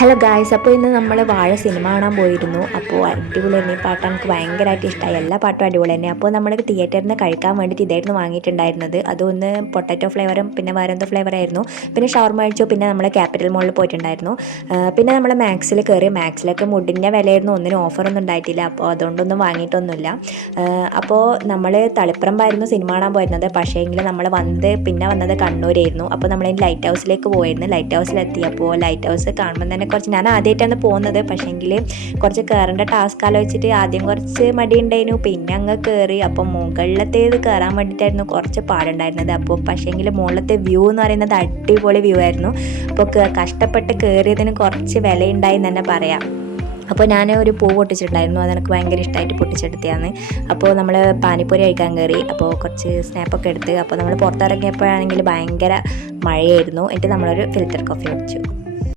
Hello guys, അപ്പോൾ ഇന്ന് നമ്മൾ വാഴ സിനിമ കാണാൻ പോയിരുന്നു. അപ്പോൾ അടിപൊളി തന്നെ, ഈ പാട്ട് എനിക്ക് ഭയങ്കരമായിട്ട് ഇഷ്ടമായി. എല്ലാ പാട്ടും അടിപൊളി തന്നെ. അപ്പോൾ നമ്മൾ തിയേറ്ററിൽ നിന്ന് കഴിക്കാൻ വേണ്ടിയിട്ട് ഇതായിരുന്നു വാങ്ങിയിട്ടുണ്ടായിരുന്നത്. അതൊന്ന് പൊട്ടാറ്റോ ഫ്ലേവറും പിന്നെ വേറെ എന്തോ ഫ്ലേവറായിരുന്നു. പിന്നെ ഷവർമ കഴിച്ചു. പിന്നെ നമ്മൾ ക്യാപിറ്റൽ മോളിൽ പോയിട്ടുണ്ടായിരുന്നു. പിന്നെ നമ്മൾ മാക്സിൽ കയറി. മാക്സിലൊക്കെ മുടിൻ്റെ വിലയായിരുന്നു, ഒന്നിനും ഓഫറൊന്നും ഉണ്ടായിട്ടില്ല. അപ്പോൾ അതുകൊണ്ടൊന്നും വാങ്ങിയിട്ടൊന്നുമില്ല. അപ്പോൾ നമ്മൾ തളിപ്പറമ്പായിരുന്നു സിനിമ കാണാൻ പോയിരുന്നത്. പക്ഷേ എങ്കിൽ നമ്മൾ പിന്നെ വന്നത് കണ്ണൂരായിരുന്നു. അപ്പോൾ നമ്മൾ ലൈറ്റ് ഹൗസിലേക്ക് പോയിരുന്നു. ലൈറ്റ് ഹൗസിലെത്തിയപ്പോൾ ലൈറ്റ് ഹൗസ് കാണുമ്പോൾ തന്നെ ഞാൻ ആദ്യമായിട്ടാണ് പോകുന്നത്. പക്ഷേങ്കിൽ കുറച്ച് കയറേണ്ട ടാസ്ക് ആലോചിച്ചിട്ട് ആദ്യം കുറച്ച് മടി ഉണ്ടായിരുന്നു. പിന്നെ അങ്ങ് കയറി. അപ്പോൾ മുകളിലത്തേത് കയറാൻ വേണ്ടിയിട്ടായിരുന്നു കുറച്ച് പാടുണ്ടായിരുന്നത്. അപ്പോൾ പക്ഷേങ്കിൽ മുകളിലത്തെ വ്യൂ എന്ന് പറയുന്നത് അടിപൊളി വ്യൂ ആയിരുന്നു. അപ്പോൾ കഷ്ടപ്പെട്ട് കയറിയതിന് കുറച്ച് വിലയുണ്ടായി എന്ന് തന്നെ പറയാം. അപ്പോൾ ഞാൻ ഒരു പൂ പൊട്ടിച്ചിട്ടുണ്ടായിരുന്നു, അതെനിക്ക് ഭയങ്കര ഇഷ്ടമായിട്ട് പൊട്ടിച്ചെടുത്തതാണ്. അപ്പോൾ നമ്മൾ പാനിപ്പൂരി കഴിക്കാൻ കയറി. അപ്പോൾ കുറച്ച് സ്നാപ്പൊക്കെ എടുത്ത് അപ്പോൾ നമ്മൾ പുറത്തിറങ്ങിയപ്പോഴാണെങ്കിൽ ഭയങ്കര മഴയായിരുന്നു. എന്നിട്ട് നമ്മളൊരു ഫിൽറ്റർ കോഫി കുടിച്ചു.